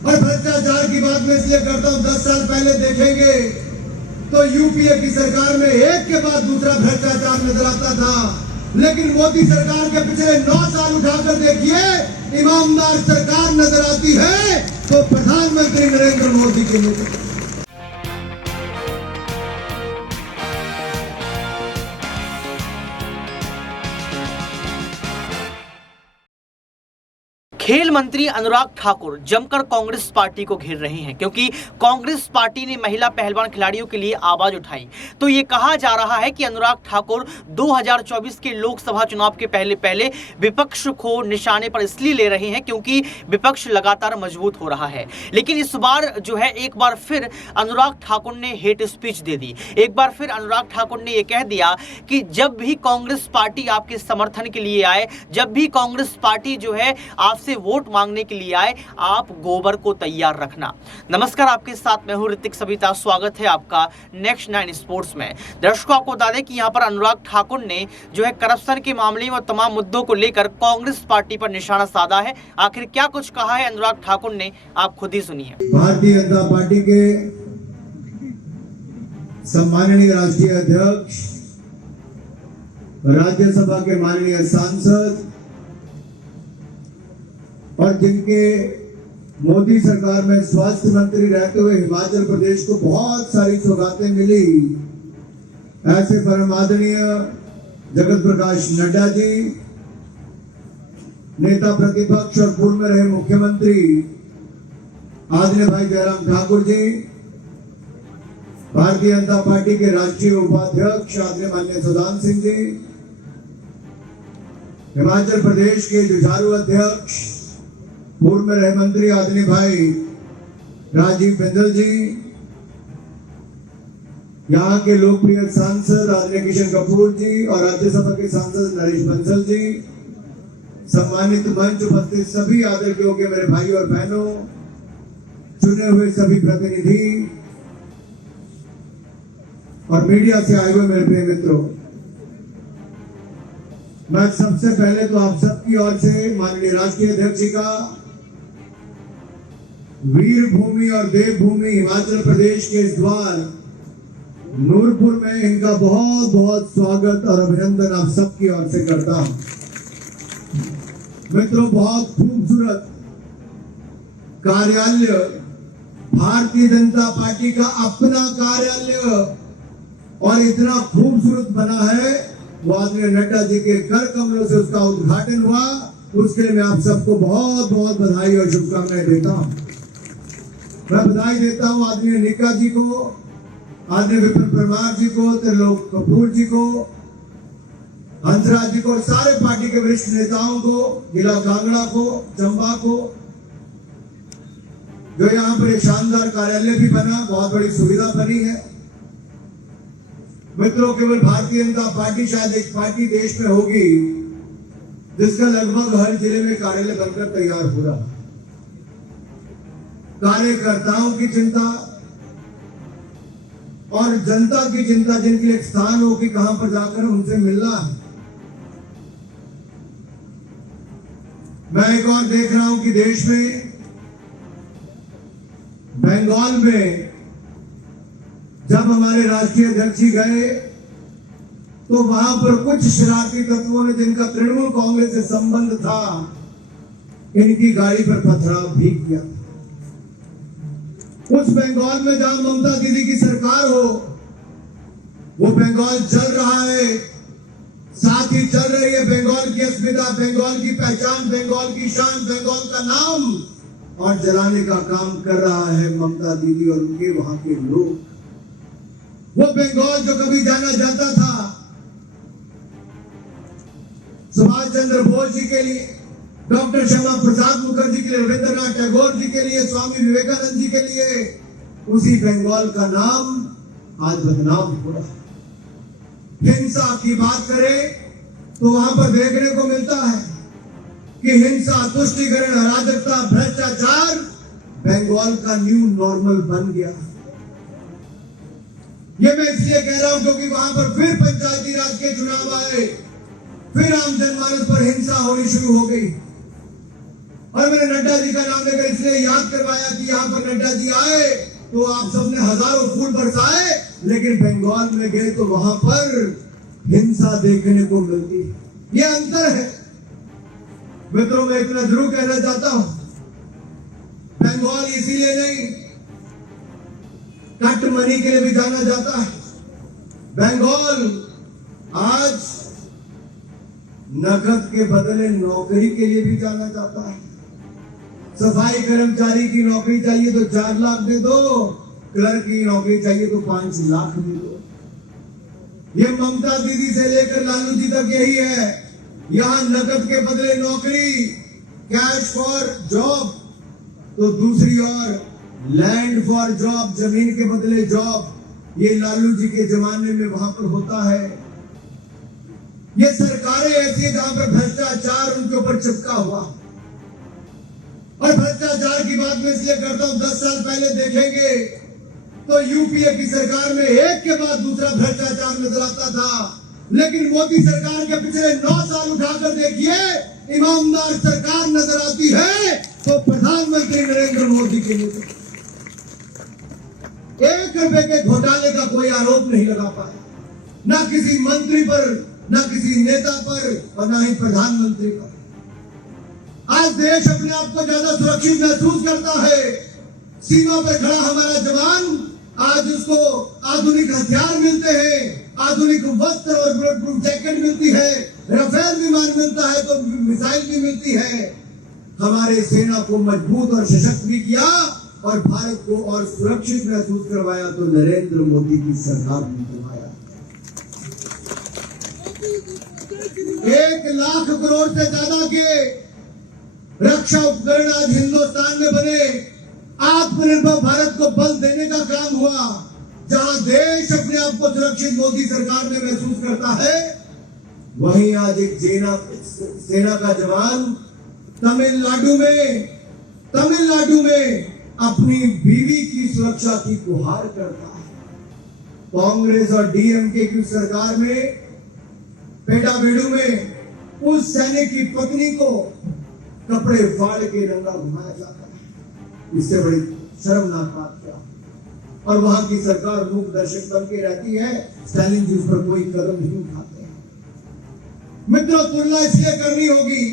और भ्रष्टाचार की बात मैं इसलिए करता हूं, 10 साल पहले देखेंगे तो यूपीए की सरकार में एक के बाद दूसरा भ्रष्टाचार नजर आता था, लेकिन मोदी सरकार के पिछले 9 साल उठाकर देखिए, ईमानदार सरकार नजर आती है तो प्रधानमंत्री नरेंद्र मोदी के नेतृत्व। खेल मंत्री अनुराग ठाकुर जमकर कांग्रेस पार्टी को घेर रहे हैं, क्योंकि कांग्रेस पार्टी ने महिला पहलवान खिलाड़ियों के लिए आवाज उठाई। तो ये कहा जा रहा है कि अनुराग ठाकुर 2024 के लोकसभा चुनाव के पहले विपक्ष को निशाने पर इसलिए ले रहे हैं क्योंकि विपक्ष लगातार मजबूत हो रहा है। लेकिन इस बार जो है एक बार फिर अनुराग ठाकुर ने हेट स्पीच दे दी। एक बार फिर अनुराग ठाकुर ने यह कह दिया कि जब भी कांग्रेस पार्टी आपके समर्थन के लिए आए, जब भी कांग्रेस पार्टी जो है आपसे वोट मांगने के लिए आए, आप गोबर को तैयार रखना। नमस्कार, आपके साथ मैं हूं ऋतिक सविता। स्वागत है आपका नेक्स्ट 9 स्पोर्ट्स में। दर्शकों, आपको बता दें कि यहां पर अनुराग ठाकुर ने जो है करप्शन के मामले में तमाम मुद्दों को लेकर कांग्रेस पार्टी पर निशाना साधा है। आखिर क्या कुछ कहा है अनुराग ठाकुर ने, आप खुद ही सुनिए। भारतीय जनता पार्टी के सम्माननीय राष्ट्रीय अध्यक्ष, राज्यसभा के माननीय सांसद और जिनके मोदी सरकार में स्वास्थ्य मंत्री रहते हुए हिमाचल प्रदेश को बहुत सारी सौगातें मिली, ऐसे परम आदरणीय जगत प्रकाश नड्डा जी, नेता प्रतिपक्ष और पूर्व में रहे मुख्यमंत्री आदरणीय भाई जयराम ठाकुर जी, भारतीय जनता पार्टी के राष्ट्रीय उपाध्यक्ष आदरणीय माननीय सुदान सिंह जी, हिमाचल प्रदेश के जुझारू अध्यक्ष पूर्व में रहे मंत्री आदरणीय भाई राजीव बिंदल जी, यहाँ के लोकप्रिय सांसद आदरणीय किशन कपूर जी और राज्यसभा के सांसद नरेश बंसल जी, सम्मानित मंच उपस्थित सभी आदर योग्य मेरे भाई और बहनों, चुने हुए सभी प्रतिनिधि और मीडिया से आए हुए मेरे प्रिय मित्रों, मैं सबसे पहले तो आप सबकी ओर से माननीय राष्ट्रीय अध्यक्ष जी का वीर भूमि और देवभूमि हिमाचल प्रदेश के इस द्वार नूरपुर में इनका बहुत बहुत स्वागत और अभिनंदन आप सबकी ओर से करता हूं। मित्रों, बहुत खूबसूरत कार्यालय, भारतीय जनता पार्टी का अपना कार्यालय और इतना खूबसूरत बना है, वो आदरणीय नड्डा जी के कर कमलों से उसका उद्घाटन हुआ। उसके लिए मैं आप सबको बहुत बहुत बधाई और शुभकामनाएं देता हूं। मैं बधाई देता हूं आदरणीय निका जी को, आदरणीय विपिन परमार जी को, त्रिलोक कपूर जी को, हंसराज जी को और सारे पार्टी के वरिष्ठ नेताओं को, जिला कांगड़ा को, चंबा को, जो यहाँ पर एक शानदार कार्यालय भी बना, बहुत बड़ी सुविधा बनी है। मित्रों, केवल भारतीय जनता पार्टी शायद एक पार्टी देश में होगी जिसका लगभग हर जिले में कार्यालय बनकर तैयार हो रहा। कार्यकर्ताओं की चिंता और जनता की चिंता, जिनके लिए स्थान हो कि कहां पर जाकर उनसे मिलना है। मैं एक और देख रहा हूं कि देश में बंगाल में जब हमारे राष्ट्रीय अध्यक्ष जी गए तो वहां पर कुछ शरारती तत्वों ने, जिनका तृणमूल कांग्रेस से संबंध था, इनकी गाड़ी पर पथराव भी किया। उस बंगाल में जहां ममता दीदी की सरकार हो, वो बंगाल जल रहा है, साथ ही चल रही है बंगाल की अस्मिता, बंगाल की पहचान, बंगाल की शान, बंगाल का नाम, और जलाने का काम कर रहा है ममता दीदी और उनके वहां के लोग। वो बंगाल जो कभी जाना जाता था सुभाष चंद्र बोस जी के लिए, डॉक्टर श्यामा प्रसाद मुखर्जी के लिए, रविंद्रनाथ टैगोर जी के लिए, स्वामी विवेकानंद जी के लिए, उसी बंगाल का नाम आज बदनाम हो रहा है। हिंसा की बात करें तो वहां पर देखने को मिलता है कि हिंसा, तुष्टीकरण, अराजकता, भ्रष्टाचार बंगाल का न्यू नॉर्मल बन गया। ये मैं इसलिए कह रहा हूं क्योंकि वहां पर फिर पंचायती राज के चुनाव आए, फिर आम जनमानस पर हिंसा होनी शुरू हो गई। और मैंने नड्डा जी का नाम लेकर इसलिए याद करवाया कि यहाँ पर नड्डा जी आए तो आप सबने हजारों फूल बरसाए, लेकिन बंगाल में गए तो वहां पर हिंसा देखने को मिलती है। ये अंतर है मित्रों। मैं इतना जरूर कहना चाहता हूं, बंगाल इसीलिए नहीं कट मनी के लिए भी जाना जाता है। बंगाल आज नकद के बदले नौकरी के लिए भी जाना जाता है। सफाई कर्मचारी की नौकरी चाहिए तो 4 लाख दे दो, क्लर्क की नौकरी चाहिए तो 5 लाख दे दो। ये ममता दीदी से लेकर लालू जी तक यही है। यहां नकद के बदले नौकरी, कैश फॉर जॉब, तो दूसरी ओर लैंड फॉर जॉब, जमीन के बदले जॉब। ये लालू जी के जमाने में वहां पर होता है। ये सरकारें ऐसी है जहां पर भ्रष्टाचार उनके ऊपर चिपका हुआ। और भ्रष्टाचार की बात मैं इसलिए करता हूं, 10 साल पहले देखेंगे तो यूपीए की सरकार में एक के बाद दूसरा भ्रष्टाचार नजर आता था, लेकिन मोदी सरकार के पिछले 9 साल उठाकर देखिए, ईमानदार सरकार नजर आती है तो प्रधानमंत्री नरेंद्र मोदी के नेतृत्व। 1 रुपए के घोटाले का कोई आरोप नहीं लगा पाया, ना किसी मंत्री पर, ना किसी नेता पर, और ना ही प्रधानमंत्री पर। आज देश अपने आप को ज्यादा सुरक्षित महसूस करता है। सीमा पर खड़ा हमारा जवान, आज उसको आधुनिक हथियार मिलते हैं, आधुनिक वस्त्र और बुलेट प्रूफ जैकेट मिलती है, राफेल विमान मिलता है तो मिसाइल भी मिलती है। हमारे सेना को मजबूत और सशक्त भी किया और भारत को और सुरक्षित महसूस करवाया तो नरेंद्र मोदी की सरकार ने करवाया। 1 लाख करोड़ से ज्यादा के रक्षा उपकरण आज हिंदुस्तान में बने। आत्मनिर्भर भारत को बल देने का काम हुआ। जहां देश अपने आप को सुरक्षित मोदी सरकार में महसूस करता है, वहीं आज एक सेना का जवान तमिलनाडु में अपनी बीवी की सुरक्षा की गुहार करता है। कांग्रेस और डीएमके की सरकार में पेटाबीडू में उस सैनिक की पत्नी को कपड़े फाड़ के रंगा घुमाया जाता है। इससे बड़ी शर्मनाक बात क्या। और वहां की सरकार मूक दर्शक बन के रहती है, स्टालिन जी उस पर कोई कदम नहीं उठाते हैं। मित्रों, तुलना इसलिए करनी होगी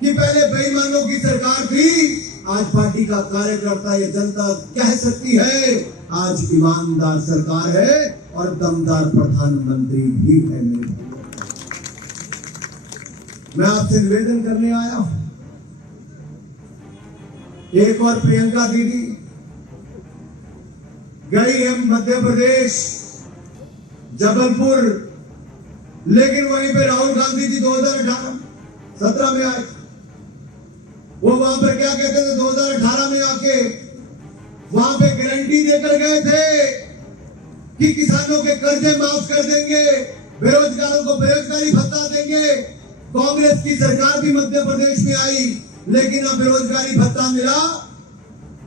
कि पहले बेईमानों की सरकार थी, आज पार्टी का कार्यकर्ता या जनता कह सकती है आज ईमानदार सरकार है और दमदार प्रधानमंत्री भी है। मैं आपसे निवेदन करने आया हूं, एक और प्रियंका दीदी गई है मध्य प्रदेश जबलपुर, लेकिन वहीं पे राहुल गांधी जी 2017 में आए। वो वहां पर क्या कहते थे, 2018 में आके वहां पे गारंटी देकर गए थे कि किसानों के कर्जे माफ कर देंगे, बेरोजगारों को बेरोजगारी भत्ता देंगे। कांग्रेस की सरकार भी मध्य प्रदेश में आई, लेकिन ना बेरोजगारी भत्ता मिला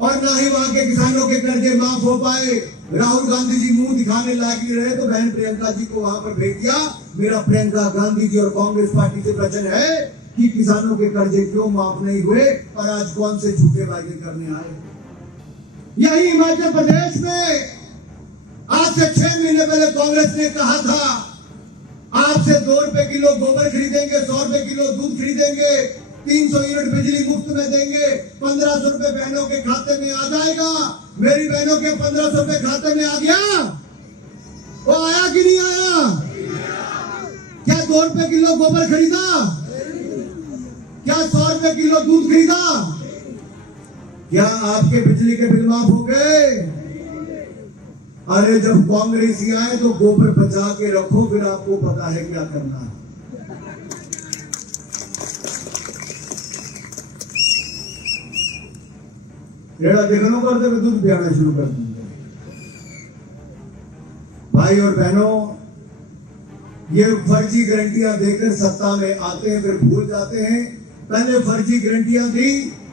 और ना ही वहां के किसानों के कर्जे माफ हो पाए। राहुल गांधी जी मुंह दिखाने लायक नहीं रहे तो बहन प्रियंका जी को वहां पर भेज दिया। मेरा प्रियंका गांधी जी और कांग्रेस पार्टी से प्रश्न है कि किसानों के कर्जे क्यों माफ नहीं हुए और आज कौन से झूठे वायदे करने आए। यही हिमाचल प्रदेश में आज से 6 महीने पहले कांग्रेस ने कहा था आपसे 2 रुपए किलो गोबर खरीदेंगे, 100 रुपए किलो दूध खरीदेंगे, 300 यूनिट बिजली मुफ्त में देंगे, 1500 रुपए बहनों के खाते में आ जाएगा। मेरी बहनों के 1500 रुपए खाते में आ गया? वो आया कि नहीं आया? क्या 2 रुपए किलो गोबर खरीदा? क्या 100 रुपए किलो दूध खरीदा? क्या आपके बिजली के बिल माफ हो गए? अरे जब कांग्रेस ही आए तो गोबर बचा के रखो, फिर आपको पता है क्या करना है। रेड़ा देखनो करते हुए दूध पियाना शुरू कर देंगे। भाई और बहनों, ये फर्जी गारंटियां देकर सत्ता में आते हैं फिर भूल जाते हैं। पहले फर्जी गारंटियां थी,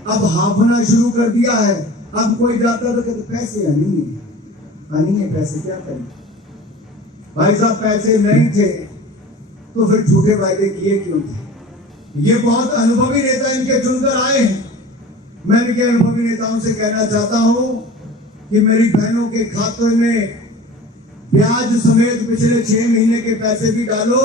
अब हाफना शुरू कर दिया है। अब कोई जाता तो कहते पैसे नहीं है पैसे क्या करें। भाई साहब पैसे नहीं थे तो फिर झूठे वायदे किए क्यों थे? ये बहुत अनुभवी नेता इनके चुनकर आए हैं। मैं इनके अनुभवी नेताओं से कहना चाहता हूं कि मेरी बहनों के खाते में ब्याज समेत पिछले 6 महीने के पैसे भी डालो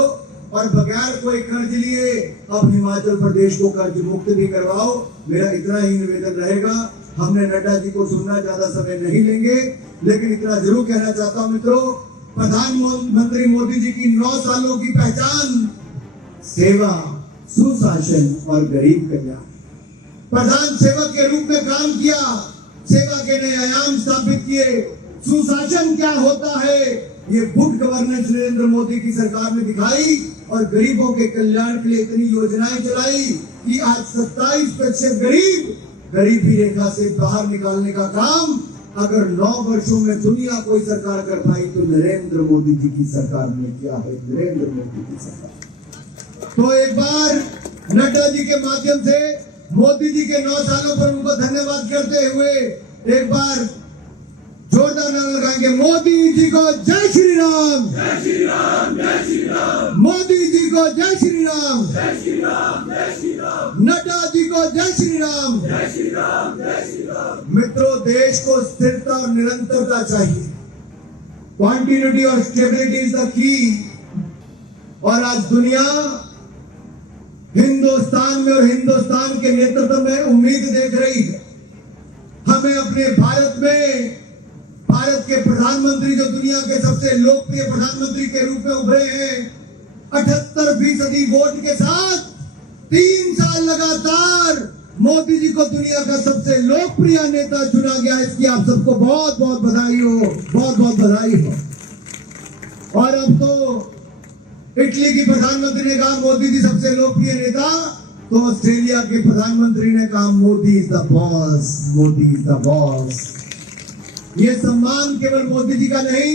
और बगैर कोई कर्ज लिए अब हिमाचल प्रदेश को कर्ज मुक्त भी करवाओ। मेरा इतना ही निवेदन रहेगा। हमने नड्डा जी को सुनना ज्यादा समय नहीं लेंगे, लेकिन इतना जरूर कहना चाहता हूं मित्रों, प्रधानमंत्री मोदी जी की 9 सालों की पहचान सेवा, सुशासन और गरीब कल्याण। प्रधान सेवक के रूप में काम किया, सेवा के नए आयाम स्थापित किए। सुशासन क्या होता है ये गुड गवर्नेंस नरेंद्र मोदी की सरकार ने दिखाई और गरीबों के कल्याण के लिए इतनी योजनाएं चलाई कि आज 27% गरीब गरीबी रेखा से बाहर निकालने का काम अगर 9 वर्षों में दुनिया कोई सरकार कर पाई तो नरेंद्र मोदी जी की सरकार ने किया है। नरेंद्र मोदी की सरकार। तो एक बार नड्डा जी के माध्यम से मोदी जी के 9 सालों पर उनको धन्यवाद करते हुए एक बार जोरदार नारा लगाएंगे। मोदी जी को जय श्री राम, जय श्री राम, जय श्री राम। मोदी जी को जय श्री राम, जय श्री राम, जय श्री राम। नड्डा जी को जय श्री राम, जय श्री राम, जय श्री राम। मित्रों, देश को स्थिरता और निरंतरता चाहिए। क्वांटिटी और स्टेबिलिटी इज द की। और आज दुनिया हिंदुस्तान में और हिंदुस्तान के नेतृत्व में उम्मीद देख रही है। हमें अपने भारत के प्रधानमंत्री जो दुनिया के सबसे लोकप्रिय प्रधानमंत्री के रूप में उभरे हैं, 78% वोट के साथ 3 साल लगातार मोदी जी को दुनिया का सबसे लोकप्रिय नेता चुना गया। इसकी आप सबको बहुत बहुत बधाई हो, बहुत बहुत बधाई हो। और अब तो इटली की प्रधानमंत्री ने कहा मोदी जी सबसे लोकप्रिय नेता, तो ऑस्ट्रेलिया के प्रधानमंत्री ने कहा Modi is the boss, Modi is the boss. ये सम्मान केवल मोदी जी का नहीं,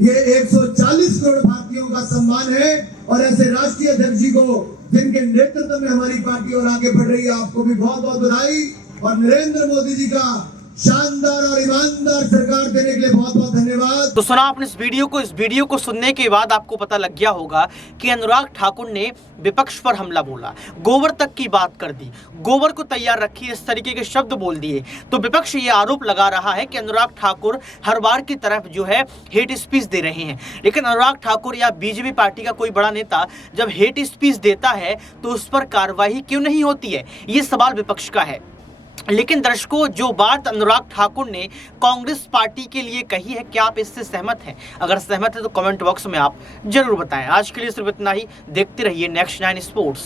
ये 140 करोड़ भारतीयों का सम्मान है। और ऐसे राष्ट्रीय अध्यक्ष जी को जिनके नेतृत्व में हमारी पार्टी और आगे बढ़ रही है, आपको भी बहुत बहुत बधाई। और नरेंद्र मोदी जी का शानदार और ईमानदार सरकार देने के लिए बहुत बहुत धन्यवाद। तो सुना आपने इस वीडियो को सुनने के बाद आपको पता लग गया होगा कि अनुराग ठाकुर ने विपक्ष पर हमला बोला, गोबर तक की बात कर दी, गोबर को तैयार रखी, इस तरीके के शब्द बोल दिए। तो विपक्ष ये आरोप लगा रहा है कि अनुराग ठाकुर हर बार की तरफ जो है हेट स्पीच दे रहे हैं। लेकिन अनुराग ठाकुर या बीजेपी पार्टी का कोई बड़ा नेता जब हेट स्पीच देता है तो उस पर कार्रवाई क्यों नहीं होती है, ये सवाल विपक्ष का है। लेकिन दर्शकों, जो बात अनुराग ठाकुर ने कांग्रेस पार्टी के लिए कही है, क्या आप इससे सहमत हैं? अगर सहमत है तो कमेंट बॉक्स में आप जरूर बताएं। आज के लिए सिर्फ इतना ही। देखते रहिए नेक्स्ट 9 स्पोर्ट्स।